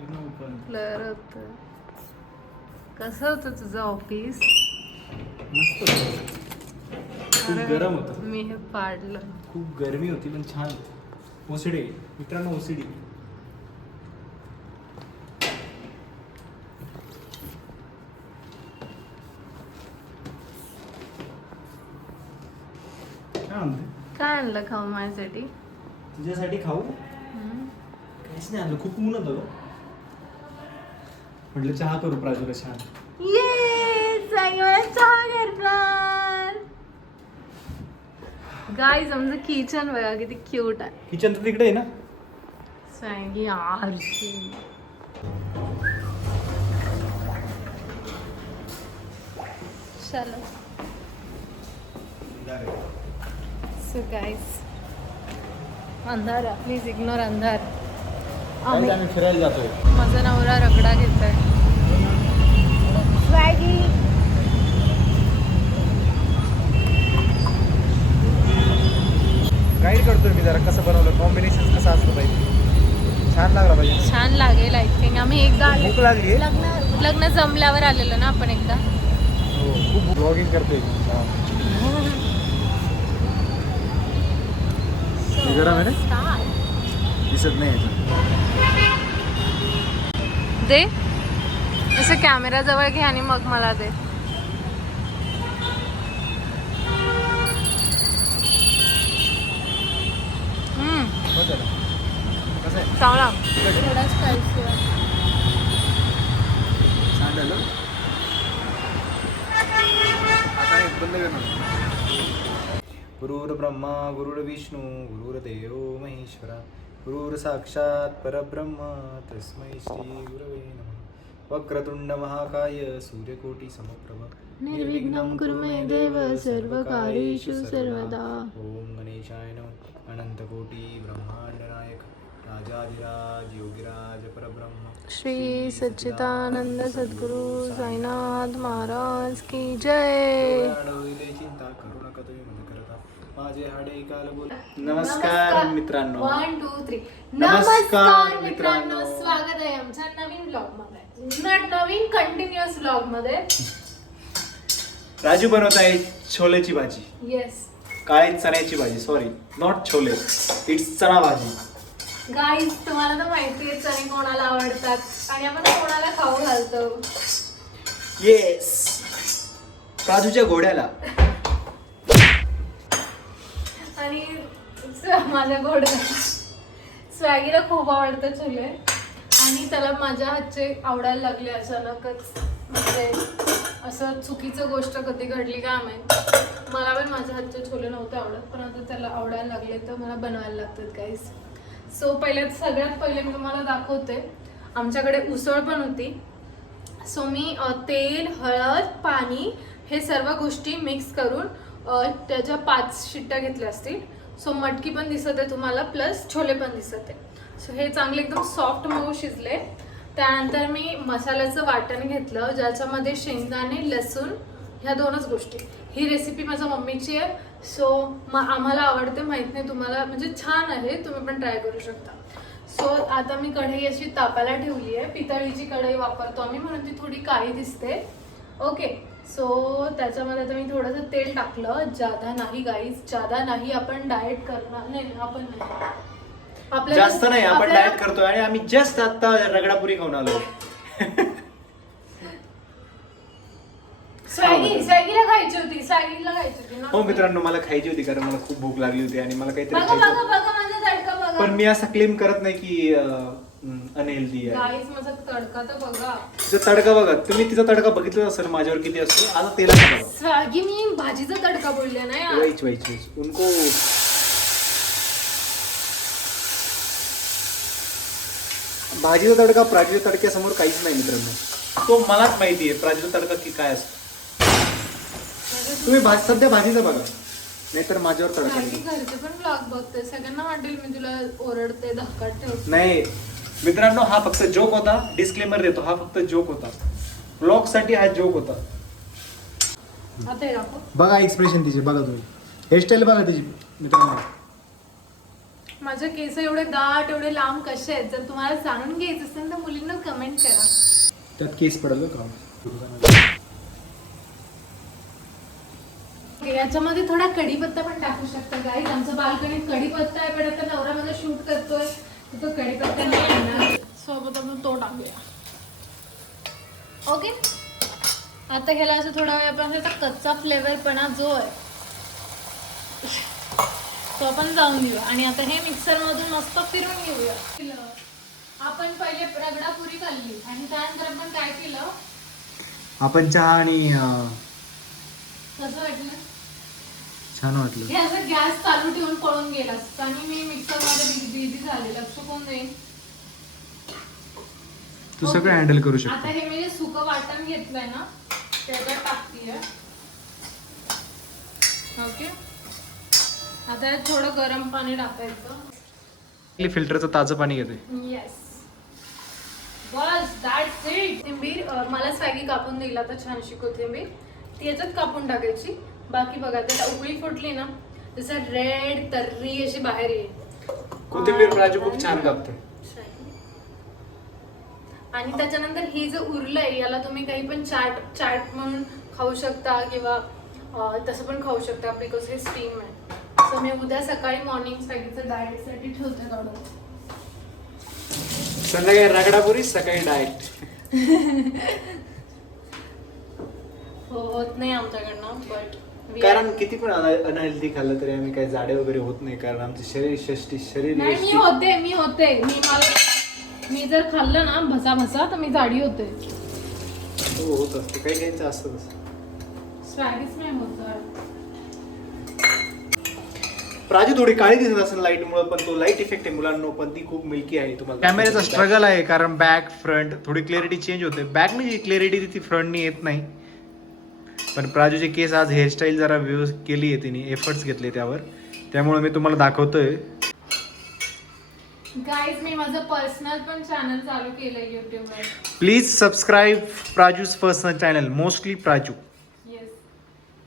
Blur होत. कसं होतं तुझं ऑफिस? मस्त होतं. खूप गरम होतं. मी हे पाडलं. खूप गरमी होती पण छान होती. ओसीडी मित्रांनो, ओसीडी. काय आणलं खाऊ माझ्यासाठी? तुझ्यासाठी खाऊ काहीच नाही आणलं. खूप ऊन होतं गं. म्हटलं चहा करू प्राजूला छान. गाईज आमचं किचन बघा किती क्यूट आहे. किचन तर तिकडे आहे ना. स्वॅगी आरशी. चलो सो गाईज अंधार आहे, प्लीज इग्नोर अंधार. आम्ही फिरायला जातोय. माझा नवरा रगडा घेत आहे. स्वॅगी गाईड करतोय मी जरा कसं बनवलं, कॉम्बिनेशन कसं असलं पाहिजे. छान लागला पाहिजे. छान लागेल आय थिंक. आम्ही एकदा भूक लागली. लग्न जमल्यावर आलेलो ना आपण एकदा. हो खूप ब्लॉगिंग करतोय. गरम आहे ना, दिसत नाही. दे असं कॅमेरा जवळ घे आणि मग मला दे. कसं आहे? चांगला. थोडा स्पायसी आहे. छान झालं. आता बंद करणार. गुरुर् ब्रह्मा गुरुर्विष्णू गुरुर्देव महेश्वरा गुरुर् साक्षात परब्रह्म तस्मै श्री गुरवे नमः. वक्रतुंड महाकाय सूर्यकोटि समप्रभ निर्विघ्नं कुरु मे देव सर्वकार्येषु सर्वदा. ओम गणेशाय नमः. अनंतकोटि ब्रह्मांड नायक राजाधिराज योगिराज परब्रह्म श्री सच्चिदानंद सद्गुरु साईनाथ महाराज की जय. चिंता करू नका तुम्ही म्हणजे करता माझे हाडे काल बोल. नमस्कार मित्रांनो. 1 2 3. नमस्कार मित्रांनो, स्वागत आहे आमच्या नवीन ब्लॉग मध्ये. नवीन कंटिन्युअस ब्लॉग मध्ये. राजू बनवत आहे छोलेची भाजी. येस काय चण्याची भाजी. सॉरी नॉट छोले, इट्स चणा भाजी. गाईज तुम्हाला तर माहिती आहे चणे कोणाला आवडतात आणि आपण कोणाला खाऊ घालतो. येस राजूच्या घोड्याला. आणि माझ्या घोड्याला स्वॅगीला खूप आवडतं छोले आणि त्याला माझ्या हातचे आवडायला लागले अचानकच. म्हणजे असं चुकीचं गोष्ट कधी घडली काय माहिती. मला पण माझ्या हातचे छोले नव्हते आवडत पण आता त्याला आवडायला लागले तर मला बनवायला लागतात गाईज. सो सगळ्यात पहिले मी तुम्हाला दाखवते. आमच्याकडे उसळ पण होती. सो मी तेल हळद पाणी हे सर्व गोष्टी मिक्स करून त्याच्या 5 शिट्ट्या घेतल्या असतील. सो मटकी पण दिसत आहे तुम्हाला प्लस छोले पण दिसत आहे. सो हे चांगले एकदम सॉफ्ट मऊ शिजले. त्यानंतर मी मसाल्याचं वाटण घेतलं ज्याच्यामध्ये शेंगदाणे लसूण ह्या 2च गोष्टी. ही रेसिपी माझ्या मम्मीची आहे. सो आम्हाला आवडते, माहीत नाही तुम्हाला, म्हणजे छान आहे, तुम्ही पण ट्राय करू शकता. सो आता मी कढई अशी तापायला ठेवली आहे. पितळीची कढई वापरतो आम्ही म्हणून ती थोडी काळी दिसते. ओके सो त्याच्यामध्ये आता मी थोडंसं तेल टाकलं. जादा नाही गाईज, जादा नाही. आपण डाएट करणार नाही. आपण नाही आपल्याला जास्त नाही आपण डाएट करतोय आणि आम्ही जस्ट आता रगडापुरी खाऊन आलो. स्वॅगीला खायची होती. स्वॅगीला खायची होती ना. हो मित्रांनो मला खायची होती कारण मला खूप भूक लागली होती आणि मला काहीतरी बघा खायचं. माझा तडका बघा. पण मी असं क्लेम करत नाही की अनहेल्दी आहे. गाईज माझा तडका तर बघा. तिचा तडका बघा. तुम्ही तिचा तडका बघितला असेल माझ्यावर किती असतो. आता तेलाचा बघा. स्वॅगी मी भाजीचा तडका बोलले ना यार. वैच उनको भाजीचा तडका प्राजूच्या तडक्यासमोर काहीच नाही मित्रांनो. तो मलाच माहिती आहे प्राजूचा तडका की काय असतो. तुम्ही सध्या भाजीचा बघा नाहीतर माझ्यावर तडका नाही. घरचे पण ब्लॉग बघते सगळ्यांना वाटेल मी तुला ओरडते धक्कात ठेवते. नाही मित्रांनो हा फक्त जोक होता. डिस्क्लेमर देतो हा फक्त जोक होता. ब्लॉग साठी हा जोक होता. आता हे दाखव. बघा एक्सप्रेशन तिचे बघा तुम्ही. हेअरस्टाईल बघा तिची मित्रांनो. माझे केस एवढे दाट एवढे लांब कसे आहेत, जर तुम्हाला जाणून घ्यायचं असेल तर मुलींना कमेंट करा. त्यात केस पडलं का? याच्यामध्ये थोडा कढीपत्ता पण टाकू शकता गाईज. आमच्या बाल्कनीत कढीपत्ता आहे, पण आता नवरा माझा शूट करतोय तर तो कढीपत्ता नाही येणार, सोबत आपण तो टाकूया. ओके, आता ह्याला असं थोडा वेळ आपण त्याचा कच्चा फ्लेवरपणा जो आहे तो आपण जाऊन देऊया. आणि आता हे मिक्सरमधून मस्त फिरून घेऊया. आपण पहिले रगडापुरी खाल्ली आणि त्यानंतर आपण काय केलं, आपण चहा आणि कसं वाटलं? छान वाटलं. हे असं गॅस चालू ठेवून पळून गेलास आणि मी मिक्सर मध्ये बिझी झाले, लक्ष कोण देईन. तू सगळं हँडल करू शकतो. आता हे मी जे सुकं वाटण घेतलंय ना त्याच्यात टाकतीये. ओके, आता यात थोडं गरम पाणी टाकायचं. फिल्टरचं ताजं पाणी घेते. Yes, bus that's it. कोथिंबीर मला स्वॅगी कापून दिली आता छानशी कोथिंबीर, ती याच्यात कापून टाकायची. बाकी बघा त्याला उकळी फुटली ना जसं रेड तर्री अशी बाहेर येईल. कोथिंबीर प्राजू खूप छान कापते. आणि त्याच्यानंतर हे जे उरलंय याला तुम्ही काही पण चाट म्हणून खाऊ शकता किंवा तसं पण खाऊ शकता, बिकॉज हे स्टीम आहे. सो मी उद्या सकाळी मॉर्निंग स्वॅगीचं डाएटसाठी ठेवते काढून. संध्याकाळी रगडापुरी, सकाळी डाएट. होत नाही आमच्याकडनं, बट कारण किती पण अनहेल्दी खाल्लं तरी आम्ही काही जाडे वगैरे होत नाही, कारण आमचं शरीर नाही. मी होते मी जर खाल्लं ना भसा तर मी जाडी होते. हो, होत असते, काही काहींचं असतं. स्वॅगीच नाही होत. प्राजू थोडी काळी दिसत असेल लाईट मुळे, पण तो लाईट इफेक्ट आहे मुलांना, पण ती खूप मिल्की आहे. तुम्हाला कॅमेऱ्याचा स्ट्रगल आहे, कारण बॅक फ्रंट थोडी क्लॅरिटी चेंज होते. बॅक म्हणजे क्लॅरिटी ती फ्रंटनी येत नाही. पण प्राजूचे केस आज हेअरस्टाईल जरा व्यवस्थित केली आहे तिने, एफर्ट्स घेतले त्यावर, त्यामुळे मी तुम्हाला दाखवतोय. गाईज मी माझं पर्सनल पण चॅनल चालू केलंय युट्यूबवर. Please subscribe Praju's personal channel, mostly Praju. Yes,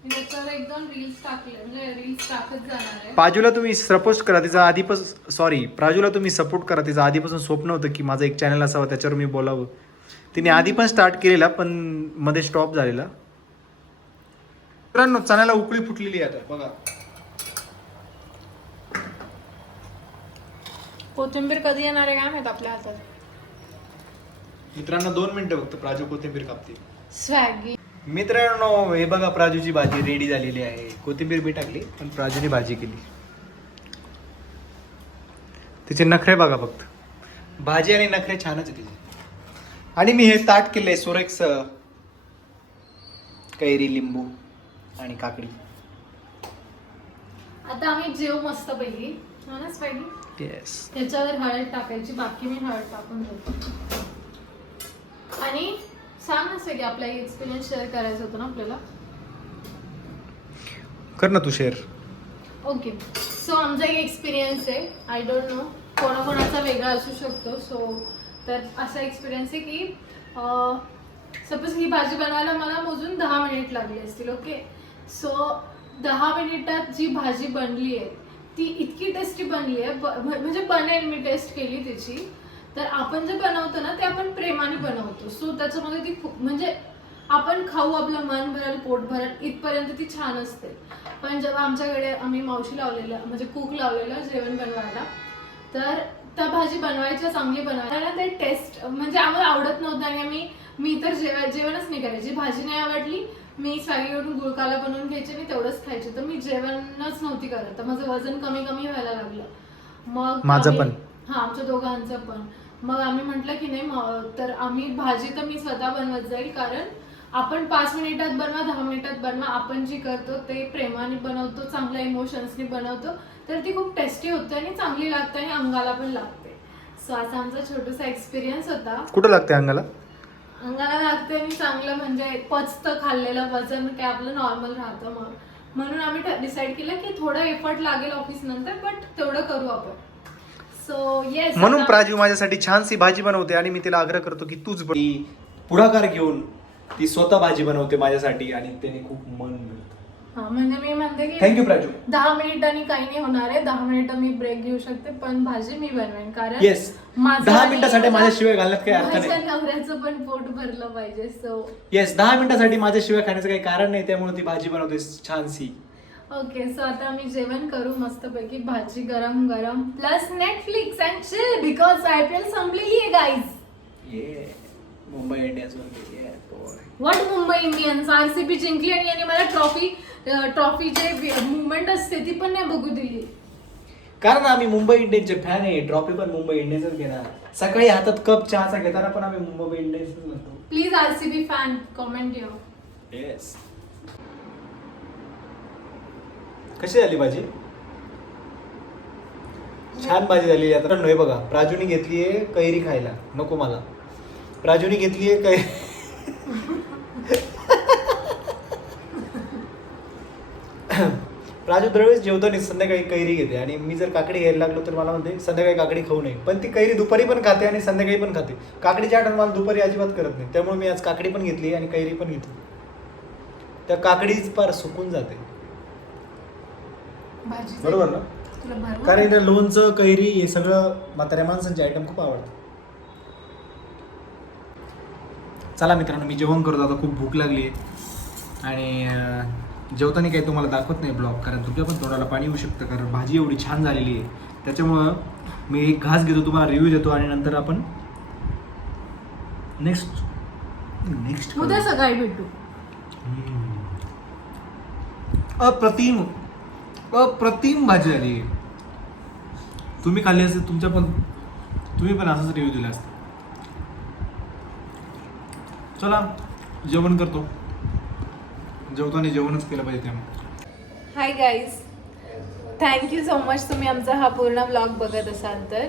मी त्याच्यावर एक दोन रील्स टाकले, म्हणजे रील्स टाकत जाणार आहे. प्राजूला तुम्ही सपोर्ट करा, तिचा आधीपासून प्राजूला तुम्ही सपोर्ट करा. तिचं आधीपासून स्वप्न होतं की माझं एक चॅनल असावं, त्याच्यावर मी बोलावं. तिने आधी पण स्टार्ट केलेला, पण मध्ये स्टॉप झालेला. मित्रांनो, चण्याला उकळी फुटलेली आहे आता बघा. कोथिंबीर कधी येणार आहे काय माहित आपल्या हातात. मित्रांनो 2 मिनिटं फक्त, प्राजू कोथिंबीर कापते. स्वॅगी मित्रांनो, हे बघा प्राजूची भाजी रेडी झालेली आहे. कोथिंबीर मी टाकली, पण प्राजूने भाजी केली. तिचे नखरे बघा फक्त, भाजी आणि नखरे छानच आहे तिचे. आणि मी हे ताट केलंय सोरेक्स, कैरी, लिंबू आणि काकडी. आता आम्ही जेव मस्त पैकी, हो ना स्वॅगी. येस, त्याच्यावर हळद टाकायची, बाकी मी हळद टाकून ठेवतो. आणि सांग ना स्वॅगी, आपला एक्सपिरियन्स शेअर करायचा होता ना आपल्याला. कर ना तू शेअर. ओके, सो आमचा एक एक्सपिरियन्स आहे. आय डोंट नो कोणाकोणाचा वेगळा असू शकतो. सो तर असा एक्सपिरियन्स आहे की सपोज ही भाजी बनवायला मला मोजून 10 मिनिट लागले असतील. ओके, सो 10 मिनिटात जी भाजी बनली आहे ती इतकी टेस्टी बनली आहे, म्हणजे बनेल, मी टेस्ट केली त्याची. तर आपण जे बनवतो ना ते आपण प्रेमाने बनवतो. सो त्याच्यामध्ये ती खूप, म्हणजे आपण खाऊ, आपलं मन भरेल, पोट भरेल इथपर्यंत ती छान असते. पण जेव्हा आमच्याकडे आम्ही मावशी लावलेलं, म्हणजे कुक लावलेलं जेवण बनवायला, तर त्या भाजी बनवायच्या, चांगली बनवायला ते टेस्ट म्हणजे आम्हाला आवडत नव्हतं. आणि मी तर जेवणच नाही करायची. भाजी नाही आवडली, मी स्वॅगीकडून गुळकाला बनवून घ्यायचे, मी तेवढंच खायचे. तर मी जेवणच नव्हती करत, तर माझं वजन कमी व्हायला लागलं. मग माझं पण, हा आमच्या दोघांचं पण. मग आम्ही म्हटलं की नाही, तर आम्ही भाजी तर मी स्वतः बनवत जाईल, कारण आपण 5 मिनिटात बनवा, 10 मिनिटात बनवा, आपण जी करतो ते प्रेमाने बनवतो, चांगल्या इमोशन्सनी बनवतो, तर ती खूप टेस्टी होते आणि चांगली लागते आणि अंगाला पण लागते. सो असा आमचा छोटासा एक्सपिरियन्स होता. कुठं लागते अंगाला? अंगाला लागते आणि चांगलं, म्हणजे पचतं, खाल्लेलं वजन काय आपलं नॉर्मल राहतं. मग म्हणून आम्ही डिसाईड केलं की थोडं एफर्ट लागेल ऑफिस नंतर, बट तेवढं करू आपण. सो येस, म्हणून प्राजू माझ्यासाठी छानशी भाजी बनवते आणि मी तिला आग्रह करतो की तूच पुढाकार घेऊन ती स्वतः भाजी बनवते माझ्यासाठी, आणि त्याने खूप मन मिळतं. हा म्हणजे मी म्हणते की थँक्यू प्राजू. 10 मिनिटांनी काही नाही होणार आहे. 10 मिनिटं मी ब्रेक घेऊ शकते, पण भाजी मी बनवेन कारण येस, 10 मिनिटासाठी माझ्याशिवाय घालण्यात काही अर्थ माझ्या नाही. नवऱ्याचं पण पोट भरलं पाहिजे. सो येस, 10 मिनिटासाठी माझ्याशिवाय खाण्याचं काही कारण नाही, त्यामुळे ती भाजी बनवते छानशी. ओके, सो आता आम्ही जेवण करू मस्तपैकी. भाजी गरम गरम plus Netflix and chill because IPL संपलेली आहे गाईज. ये Mumbai Indians what Mumbai Indians? RCB जिंकली आणि यांनी मला ट्रॉफीचे मुवमेंट असते ती पण नाही बघू दिली. कारण आम्ही मुंबई इंडियन्सचे फॅन आहे. ट्रॉफी पण मुंबई इंडियन्सच घेणार. सकाळी हातात कप चहाचा घेताना पण आम्ही मुंबई इंडियन्सच म्हणतो. प्लीज RCB फॅन कॉमेंट या. येस. कशी झाली भाजी? छान भाजी झाली. आता हे बघा, प्राजूनी घेतलीये कैरी खायला. नको मला. प्राजूनी घेतलीये कैरी. प्राजू दरवेळेस जेवताना संध्याकाळी कैरी घेते आणि मी जर काकडी घ्यायला लागलो तर मला म्हणते संध्याकाळी काकडी खाऊ नये. पण ती कैरी दुपारी पण खाते आणि संध्याकाळी पण खाते. काकडीची आठवण मला दुपारी अजिबात करत नाही. त्यामुळे मी आज काकडी पण घेतली आणि कैरी पण घेतली. त्या काकडीच फार सुकून जाते. भाजी बरोबर ना? तुला भरवू? कारण इथं लोणचं कैरी हे सगळं म्हाताऱ्या माणसांचे आयटम खूप आवडतात. चला मित्रांनो, मी जेवण करतो आता. खूप भूक लागली आहे आणि जेवताना काही तुम्हाला दाखवत नाही ब्लॉग, कारण तुमच्या पण तोंडाला पाणी येऊ शकतं, कारण भाजी एवढी छान झालेली आहे. त्याच्यामुळं मी एक घास घेतो, तुम्हाला रिव्ह्यू देतो आणि नंतर आपण नेक्स्ट उद्या सकाळी भेटू. अप्रतिम भाजी झाली. तुम्ही खाल्ली असेल, तुम्ही पण असाच रिव्ह्यू दिला असता. चला जेवण करतो. जेवताना जेवणच केलं पाहिजे त्यामुळे. Hi guys, thank you so much तुम्ही आमचा हा पूर्ण ब्लॉग बघत असाल तर.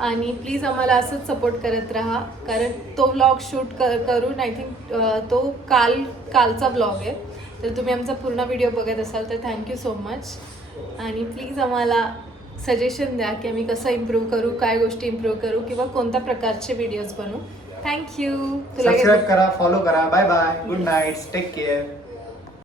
आणि प्लीज आम्हाला असंच सपोर्ट करत राहा, कारण तो ब्लॉग शूट करून आय थिंक तो कालचा ब्लॉग आहे. तर तुम्ही आमचा पूर्ण व्हिडिओ बघत असाल तर थँक्यू सो मच. आणि प्लीज आम्हाला सजेशन द्या की आम्ही कसं इम्प्रूव्ह करू, काय गोष्टी इम्प्रूव्ह करू किंवा कोणत्या प्रकारचे व्हिडिओज बनवू. थँक्यू. सबस्क्राईब करा, फॉलो करा. Bye bye, good night, take care.